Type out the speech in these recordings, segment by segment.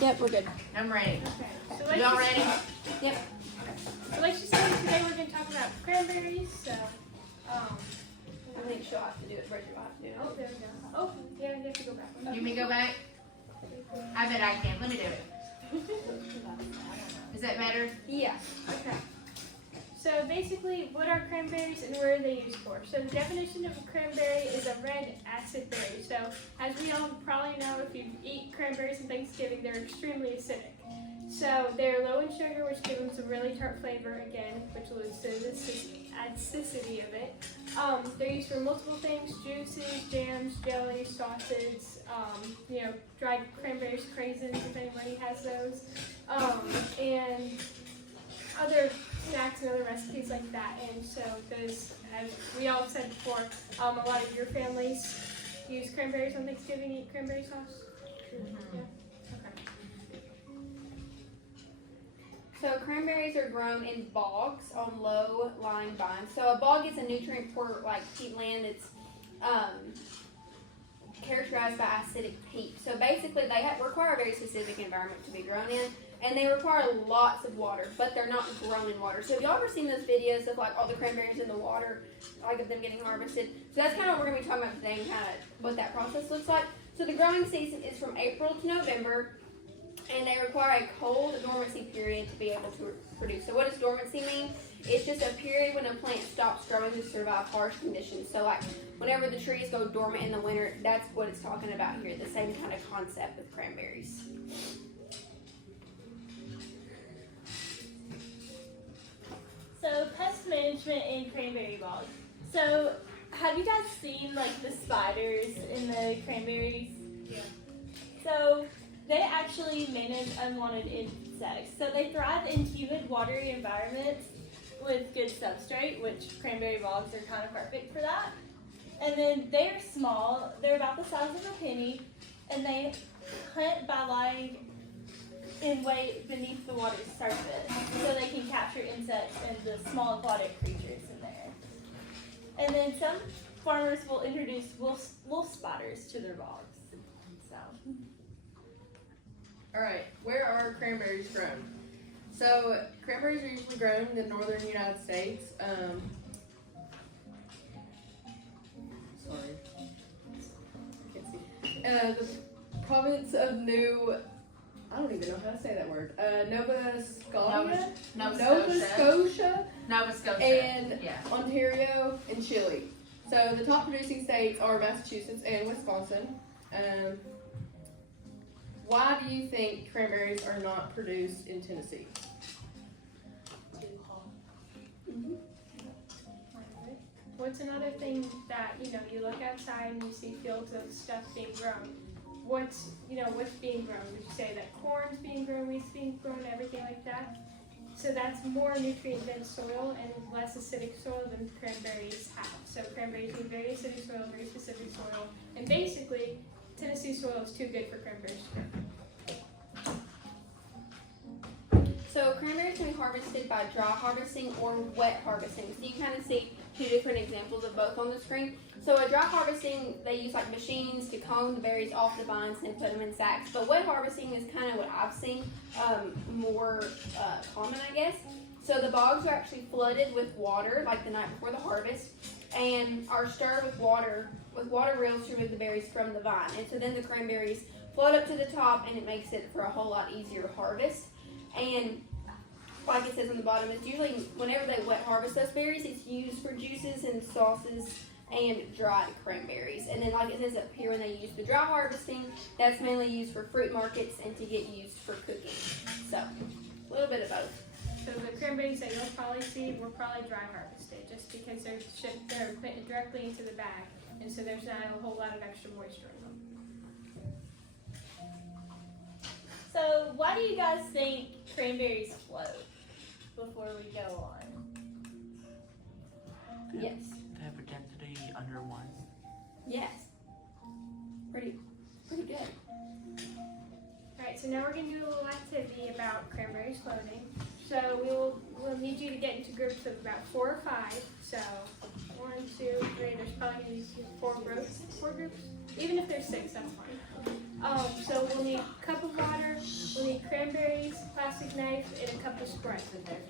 Yep, we're good. I'm ready. Okay. So Y'all ready? Yep. So like she said, today we're going to talk about cranberries. So, I think she'll have to do it. Bridget will have to do it. oh, there we go. Oh, yeah, you have to go back. You may go back. I bet I can. Let me do it. Is that better? Yeah. Okay. So basically, what are cranberries and what are they used for? So the definition of a cranberry is a red acid berry. So as we all probably know, if you eat cranberries on Thanksgiving, they're extremely acidic. So they're low in sugar, which gives them some really tart flavor again, which alludes to the acidity of it. They're used for multiple things: juices, jams, jelly, sauces, dried cranberries, craisins, if anybody has those, and other snacks and other recipes like that. And so those, as we all said before, a lot of your families use cranberries on Thanksgiving, eat cranberry sauce? Yeah? Okay. So cranberries are grown in bogs on low-lying vines. So a bog is a nutrient-poor peatland. It's characterized by acidic peat. So basically, they require a very specific environment to be grown in, and they require lots of water, but they're not grown in water. So have y'all ever seen those videos of all the cranberries in the water, of them getting harvested? So that's kind of what we're going to be talking about today, and kind of what that process looks like. So the growing season is from April to November, and they require a cold dormancy period to be able to produce. So what does dormancy mean? It's just a period when a plant stops growing to survive harsh conditions. So whenever the trees go dormant in the winter, that's what it's talking about here, the same kind of concept with cranberries. So pest management in cranberry bogs. So have you guys seen the spiders in the cranberries? Yeah. So they actually manage unwanted insects. So they thrive in humid, watery environments with good substrate, which cranberry bogs are kind of perfect for that. And then they're small, they're about the size of a penny, and they hunt by lying in wait beneath the water's surface, so they can capture insects and the small aquatic creatures in there. And then some farmers will introduce wolf spiders to their bogs. So. All right, where are cranberries grown? So cranberries are usually grown in the northern United States. Sorry, can't see. The province of I don't even know how to say that word. Nova Scotia, Nova Scotia, and yeah. Ontario, and Chile. So the top producing states are Massachusetts and Wisconsin. Why do you think cranberries are not produced in Tennessee? What's another thing that, you look outside and you see fields of stuff being grown? What's being grown? Would you say that corn's being grown, wheat's being grown, everything like that? So that's more nutrient-dense soil and less acidic soil than cranberries have. So cranberries need very acidic soil, very specific soil, and basically, Tennessee soil is too good for cranberries to grow. So cranberries can be harvested by dry harvesting or wet harvesting. So you kind of see two different examples of both on the screen. So a dry harvesting, they use machines to comb the berries off the vines and put them in sacks. But wet harvesting is kind of what I've seen more common, I guess. So the bogs are actually flooded with water the night before the harvest, and are stirred with water reels to remove the berries from the vine. And so then the cranberries float up to the top, and it makes it for a whole lot easier harvest. And like it says on the bottom, it's usually whenever they wet harvest those berries, it's used for juices and sauces and dried cranberries. And then like it says up here, when they use the dry harvesting, that's mainly used for fruit markets and to get used for cooking. So a little bit of both. So the cranberries that you'll probably see were probably dry harvested, just because they're put directly into the bag, and so there's not a whole lot of extra moisture in them. So why do you guys think cranberries float before we go on? Yes. They have a density under 1. Yes. Pretty good. Alright, so now we're going to do a little activity about cranberries floating. So we'll need you to get into groups of about 4 or 5. So 1, 2, 3, there's probably going to be 4 groups. 4 groups? Even if there's 6, that's fine. So we'll need a cup of water, cup of Sprite.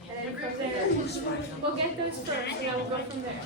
And then from there, we'll get those first, and then we'll go from there.